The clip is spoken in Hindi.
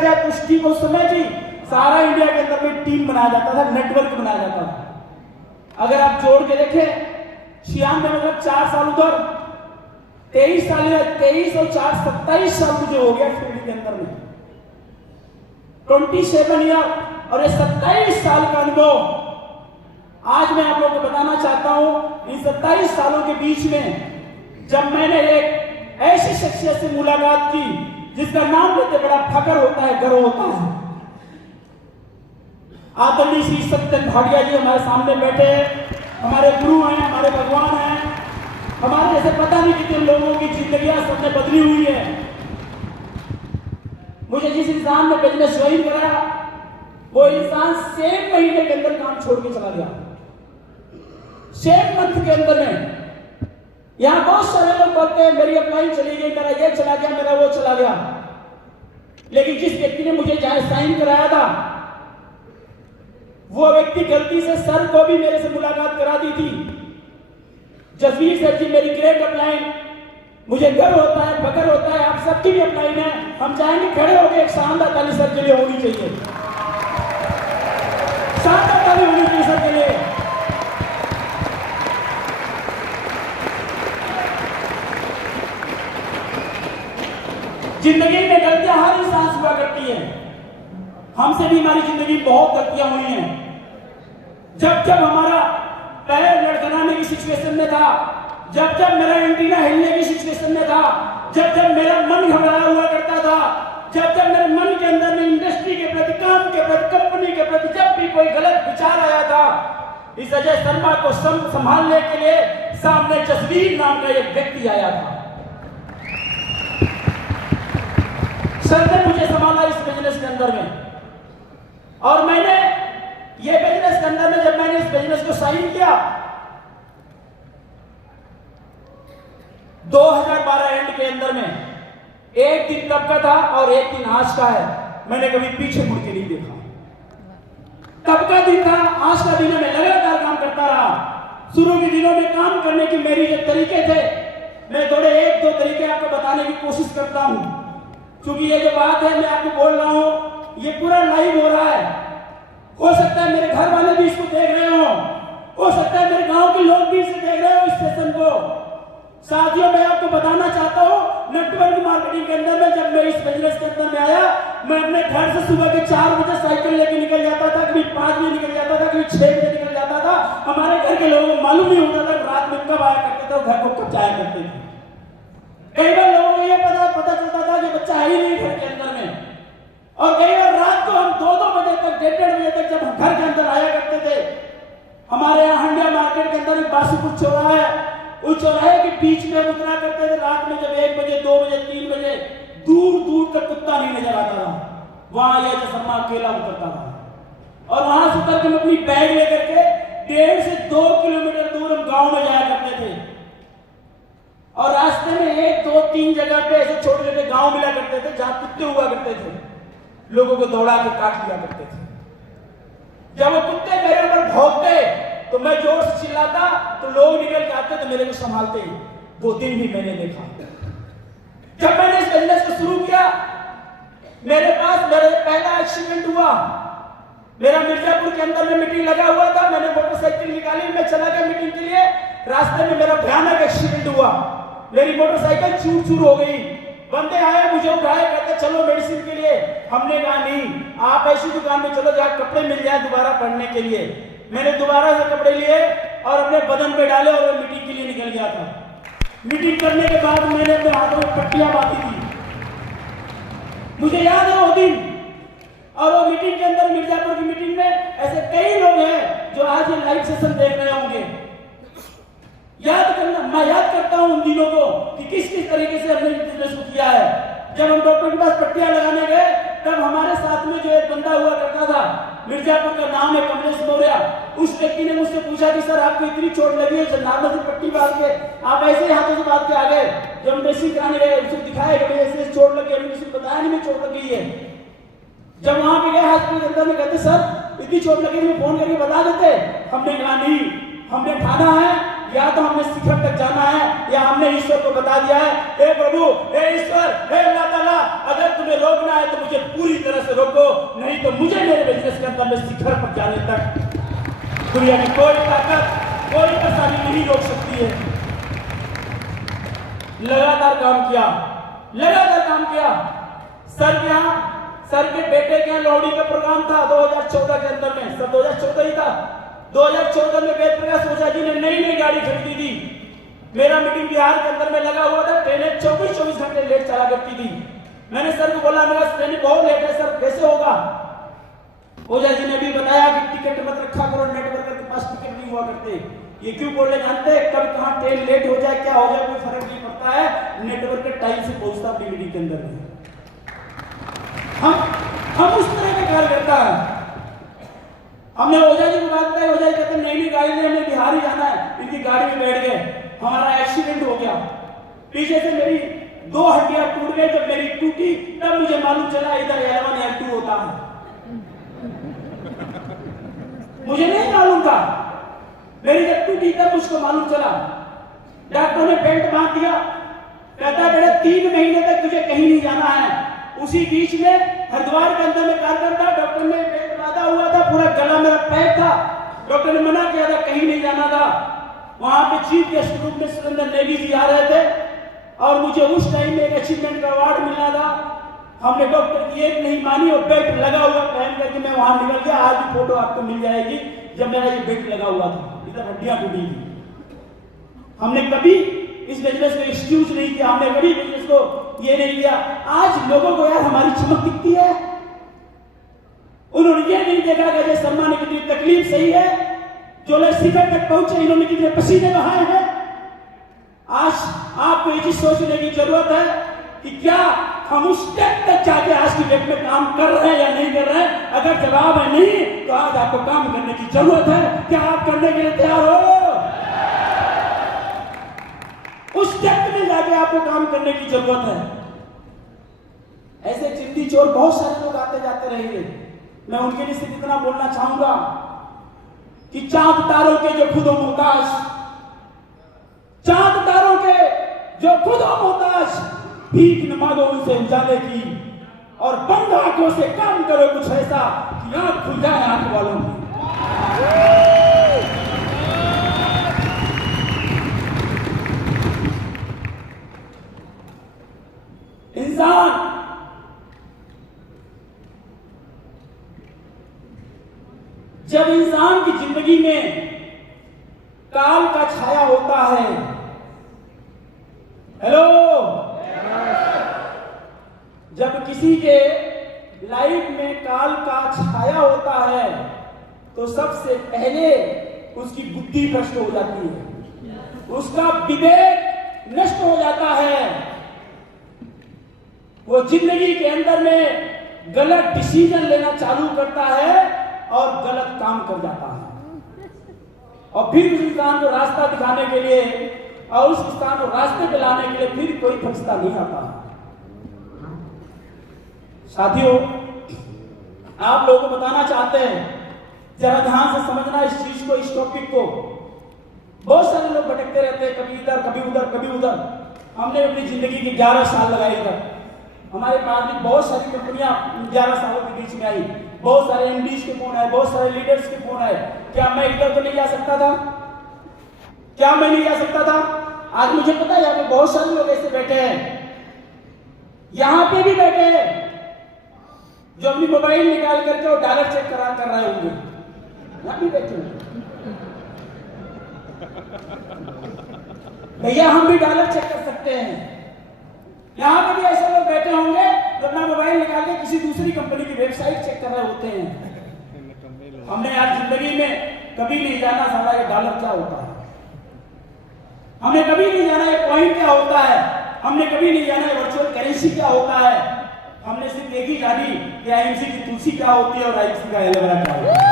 जाए कुश्ती को उस समय भी सारा इंडिया के अंदर में टीम बनाया जाता था, नेटवर्क बनाया जाता था। अगर आप जोड़ के देखें 96 में मतलब 4 साल उधर, 23 साल या 23 और 4 27 साल मुझे हो गया फील्ड के अंदर में, 27 ईयर, और ये 27 साल का अनुभव आज मैं आप लोगों को बताना चाहता हूं। इन 27 सालों के बीच में जब मैंने एक ऐसी शख्सियत से मुलाकात की जिसका नाम लेते बड़ा फख्र होता है, गर्व होता है। आदरणीय श्री सत्यन भाटिया जी हमारे सामने बैठे हैं, हमारे गुरु हैं, हमारे भगवान हैं, हमारे जैसे पता नहीं कितने लोगों की जिंदगियां सबने बदली हुई है। मुझे जिस इंसान ने बिजनेस ज्वाइन कराया वो इंसान 6 महीने के अंदर काम छोड़ के चला गया, 6 मंथ के अंदर में। यहां बहुत सारे लोग बोलते हैं मेरी अपलाइन चली गई, मेरा ये चला गया, मेरा वो चला गया, लेकिन जिस व्यक्ति ने मुझे जहां साइन कराया था वो व्यक्ति गलती से सर को भी मेरे से मुलाकात करा दी थी। जसवीर सर जी मेरी ग्रेट अपलाइन, मुझे गर्व होता है, फख्र होता है, आप सबकी भी अपलाइन है। हम चाहेंगे खड़े होकर एक शानदार ताली सर के लिए होनी चाहिए, शानदार ताली होनी चाहिए सर के लिए। जिंदगी में गलतियां हर इंसान से हुआ करती है, हमसे भी हमारी जिंदगी बहुत गलतियां हुई हैं। जब जब हमारा पैर लड़खड़ाने की सिचुएशन में था, जब जब मेरा एंटीना हिलने की सिचुएशन में था, जब जब मेरा मन घबराया हुआ करता था, जब जब मेरे मन के अंदर में इंडस्ट्री के प्रति, काम के प्रति, कंपनी के प्रति जब भी कोई गलत विचार आया था, इस अजय शर्मा को संभालने के लिए सामने जसवीर नाम का एक व्यक्ति आया था। सर ने मुझे संभाला इस बिजनेस के अंदर में, और मैंने ये बिजनेस के अंदर में जब मैंने इस बिजनेस को साइन किया 2012 एंड के अंदर में, एक दिन तब का था और एक दिन आज का है, मैंने कभी पीछे मुड़ के नहीं देखा। तब का दिन था, आज का दिन है, मैं लगातार काम करता रहा। शुरू के दिनों में काम करने की मेरी जो तरीके थे, मैं थोड़े 1-2 तरीके आपको बताने की कोशिश करता हूं, क्योंकि ये जो बात है मैं आपको बोल रहा हूं ये पूरा लाइव हो रहा है। हो सकता है मेरे घर वाले भी इसको देख रहे हो सकता है मेरे गांव के लोग भी इसे देख रहे हो इस सेशन को। साथियों मैं आपको बताना चाहता हूं, नेटवर्क मार्केटिंग के अंदर में जब मैं इस बिजनेस के अंदर में आया, मैं अपने घर से सुबह के 4 बजे साइकिल लेके निकल जाता था, कभी 5 बजे निकल जाता था, कभी 6 बजे निकल जाता था। हमारे घर के लोगों को मालूम नहीं होता था रात में कब आया करते थे, घर को कब जाया करते थे। कई बार लोगों को यह पता चलता था कि बच्चा है ही नहीं घर के अंदर में, और कई बार रात को हम 2-2 बजे तक, 1:30 बजे तक जब हम घर के अंदर आया करते थे। हमारे यहाँ हंडिया मार्केट के अंदर एक बासीपुर चौराहा है, उस चौराहे के बीच में उतरा करते थे रात में, जब 1 बजे, 2 बजे, 3 बजे, दूर दूर तक कुत्ता नहीं नजर आता था, वहां यह शर्मा अकेला उतरता था, और वहां से उतर के हम अपनी बैग लेकर के 1.5 से 2 किलोमीटर दूर हम गाँव में जाया करते थे, और रास्ते में 1, 2, 3 जगह पे ऐसे छोटे छोटे गांव मिला करते थे जहां कुत्ते हुआ करते थे, लोगों को दौड़ा के काट लिया करते थे। जब वो कुत्ते मेरे ऊपर भौंकते तो मैं जोर से चिल्लाता तो लोग निकल के आते तो मेरे को संभालते। 2 दिन भी मैंने देखा। जब मैंने इस बिजनेस को शुरू किया, मेरे पहला एक्सीडेंट हुआ। मेरा मिर्जापुर के अंदर में मीटिंग लगा हुआ था, मैंने मोटरसाइकिल निकाली, मैं चला गया मीटिंग के लिए, रास्ते में मेरा भयानक एक्सीडेंट हुआ, मेरी मोटरसाइकिल चूर हो गई। बंदे आए मुझे उठाए, कहते चलो मेडिसिन के लिए। हमने कहा नहीं, आप ऐसी दुकान में चलो जहां कपड़े मिल जाए दोबारा पहनने के लिए। मैंने दोबारा से कपड़े लिए और अपने बदन पे डाले और मीटिंग के लिए निकल गया था। मीटिंग करने के बाद मैंने अपने हाथों में पट्टियां बांधी थी, मुझे याद है वो दिन। और वो मीटिंग के अंदर, मिर्जापुर की मीटिंग में ऐसे कई लोग हैं जो आज ये लाइव सेशन देख रहे होंगे। मैं याद करता हूं उन दिनों को कि किस किस तरीके से हमने बिजनेस को किया है। जब हम डॉक्टर के पास पट्टियां लगाने गए, तब हमारे साथ में जो एक बंदा हुआ करता था, मिर्जापुर का नाम है कमलेश मौर्य, उस व्यक्ति ने मुझसे पूछा कि सर आपको इतनी चोट लगी है, नॉर्मल सी पट्टी बांध के आप ऐसे ही हाथों से बांध के आ गए। जब हम ड्रेसिंग कराने गए, उसे दिखाया कि ऐसे चोट लगी, हमने किसी को बताया नहीं मैं चोट लग गई है। जब वहां पे गए हॉस्पिटल के अंदर में, कहते सर इतनी चोट लगी, मुझे फोन करके बता देते। हमने कहा नहीं, हमने ठाना है, या तो हमने शिखर तक जाना है या हमने ईश्वर को बता दिया है, हे प्रभु, हे ईश्वर, हे अल्लाह ताला, अगर तुम्हें रोकना है तो मुझे पूरी तरह अंदर में शिखर पर जाने तक दुनिया की कोई ताकत, कोई परेशानी नहीं रोक सकती है। लगातार काम किया, लगातार काम किया। सर के यहाँ, सर के बेटे के यहाँ लोहड़ी का प्रोग्राम था 2014 के अंदर में, सब 2014 ही था। 2014 में वेद प्रकाश ओझा जी ने नई नई गाड़ी खरीदी थी। मेरा मीटिंग बिहार के अंदर में लगा हुआ था, ट्रेनें 24 घंटे लेट चला करती थी। मैंने सर को बोला, मेरा ट्रेन बहुत लेट है सर, कैसे होगा? ओझा जी ने भी बताया कि टिकट मत रखा करो, नेटवर्कर के पास टिकट नहीं हुआ करते। ये क्यों बोल रहे जानते हैं? कब कहां ट्रेन लेट हो जाए, क्या हो जाए, कोई फर्क नहीं पड़ता है। नेटवर्कर टाइम से पहुंचता अपनी मीटिंग के अंदर में। हम उस तरह के कार्य करता है। हमने ओझा जी को बात बताई, ओझा जी कहते नई नई गाड़ी में हमें बिहार ही जाना है। इनकी गाड़ी में बैठ गए, हमारा एक्सीडेंट हो गया। पीछे से मेरी 2 हड्डियां टूट गई। जब मेरी टूटी तब मुझे मालूम चला इधर L1 L2 होता है। मुझे नहीं मालूम था। मेरी जब टूटी तब मुझको मालूम चला। डॉक्टर ने बेल्ट बांध दिया, कहता बेटा 3 महीने तक तुझे कहीं नहीं जाना है। उसी बीच में हरिद्वार के अंदर में कार्यक्रम था, डॉक्टर ने बेल्ट बांधा हुआ था, पूरा गला मेरा पैक था। डॉक्टर ने मना किया था, कहीं नहीं जाना था। वहां पे चीफ गेस्ट रूम में सुरेंद्र नेगी जी आ रहे थे और मुझे उस टाइम में एक अचीवमेंट का अवार्ड मिलना था। हमने डॉक्टर की एक नहीं मानी और बेल्ट लगा हुआ पहन करके मैं वहां निकल गया। आज भी फोटो आपको मिल जाएगी जब मेरा ये बेल्ट लगा हुआ था, इधर हड्डियां टूटी थी। हमने कभी इस बिजनेस को एक्सक्यूज नहीं किया, हमने कभी बिजनेस को ये नहीं किया। आज लोगों को यार हमारी चमक दिखती है। उन्होंने ये नहीं देखा कि अजय शर्मा ने कितनी तकलीफ सही है, जो लोग शिखर तक पहुंचे इन्होंने कितने पसीने बहाए हैं। आज आपको ये चीज सोचने की जरूरत है कि क्या हम उस स्टेप तक जाके आज की डेट में काम कर रहे हैं या नहीं कर रहे हैं। अगर जवाब है नहीं, तो आज आपको काम करने की जरूरत है। क्या आप करने के लिए तैयार हो? उस स्टेप में जाके आपको काम करने की जरूरत है। ऐसे चिंदी चोर बहुत सारे लोग आते जाते रहेंगे। मैं उनके लिए सिर्फ इतना बोलना चाहूंगा कि चांद तारों के जो खुद मोहताज, चांद तारों के जो खुद मोहताज, भीख न मांगो उनसे उजाले की और बंद आंखों से काम करो कुछ ऐसा कि आंख खुल जाए आंख वालों की। इंसान जब इंसान की जिंदगी में काल का छाया होता है, हेलो, जब किसी के लाइफ में काल का छाया होता है तो सबसे पहले उसकी बुद्धि भ्रष्ट हो जाती है, उसका विवेक नष्ट हो जाता है। वो जिंदगी के अंदर में गलत डिसीजन लेना चालू करता है और गलत काम कर जाता है। और फिर उस इंसान को रास्ता दिखाने के लिए और उस इंसान को रास्ते पे लाने के लिए फिर कोई फरिश्ता नहीं आता। साथियों, आप लोगों को बताना चाहते हैं, जरा ध्यान से समझना इस चीज को, इस टॉपिक को। बहुत सारे लोग भटकते रहते हैं, कभी इधर कभी उधर कभी उधर। हमने अपनी जिंदगी के 11 साल लगाए इधर। हमारे पास भी बहुत सारी कंपनियां 11 सालों के बीच में आई, बहुत सारे एमडीज के फोन आए, बहुत सारे लीडर्स के फोन आए। क्या मैं इधर तो नहीं जा सकता था? क्या मैं नहीं जा सकता था? आज मुझे पता है यहाँ पे बहुत सारे लोग ऐसे बैठे हैं, यहाँ पे भी बैठे हैं, जो अपनी मोबाइल निकाल करके और डॉलर चेक कर रहे होंगे। यहाँ भी बैठे हैं भैया, हम भी डॉलर चेक कर सकते हैं। यहाँ पे भी ऐसे लोग बैठे होंगे जो अपना मोबाइल निकाल के किसी दूसरी कंपनी की वेबसाइट चेक कर रहे होते हैं। हमने यार जिंदगी में कभी नहीं जाना साला ये डॉलर क्या होता है, हमने कभी नहीं जाना ये कॉइन क्या होता है, हमने कभी नहीं जाना ये वर्चुअल करेंसी क्या होता है। हमने सिर्फ एक ही जानी कि आईएमसी की तुलसी क्या होती है और आईएमसी का एलोवेरा क्या होता है।